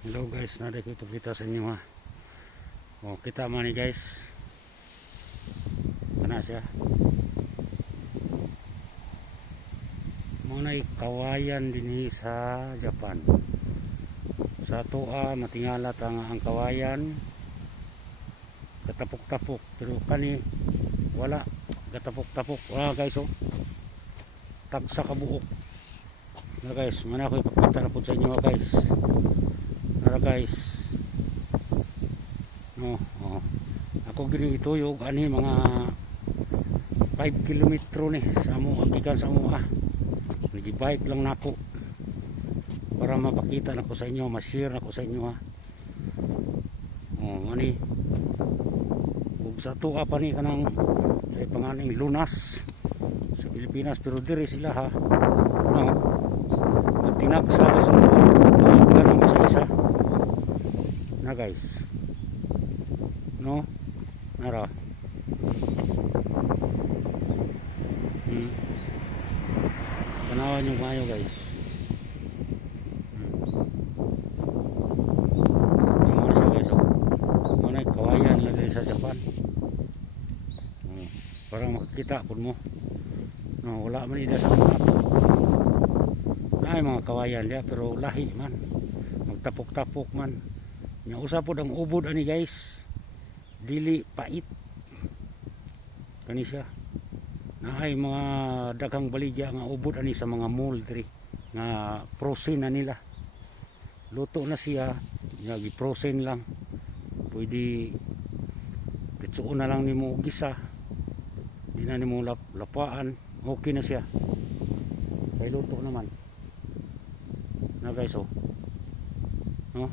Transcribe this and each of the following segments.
Hello guys, nari ko ipakita sa inyo ha. O, kita man ni guys. Kana siya. Muna'y kawayan din sa Japan. Sa toa matingalat ang kawayan. Katapok-tapok. Pero kani wala. Katapok-tapok. Guys oh. Tagsa kabuok. Na guys, mana ko ipakita na po sa inyo guys. Guys, no, ako gini ituyog ani mga 5 kilometro ni sa amo agikan sa amo nagibike lang nako para mapakita nako sa inyo, ma-share nako sa inyo ha. Ani ug sa tuwa pa ni kanang sa panganing lunas sa Pilipinas pero diri sila ha. No, tinagsa guys ang tuyog ka ng isa-isa na guys, no, nara tanawan yung mayo guys. Ano siya guys manay kawayan lagi sa Japan. Para makikita po mo, no, wala man ida sa map ay mga kawayan dia pero lahi man magtapok-tapok man nya usa pod ang ubod ani guys, dili pait kani siya na ay mga daghang baligya nga ubod ani sa mga mall diri nga frozen na nila, luto na siya nga gi-frozen lang, pwede ditsuon na lang nimo gisa, di na nimo lapaan, okay na siya kay luto naman na guys oh, no,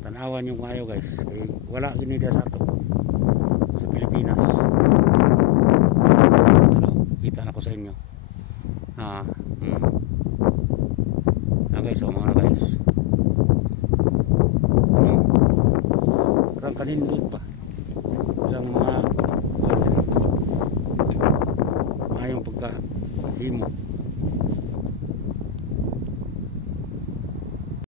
tanawan yung kayo guys kay wala ginida sa ato sa Pilipinas. Kita na ko sa inyo na guys oh, mga guys, no, parang kanindot pa ilang mga mayong pagka himo.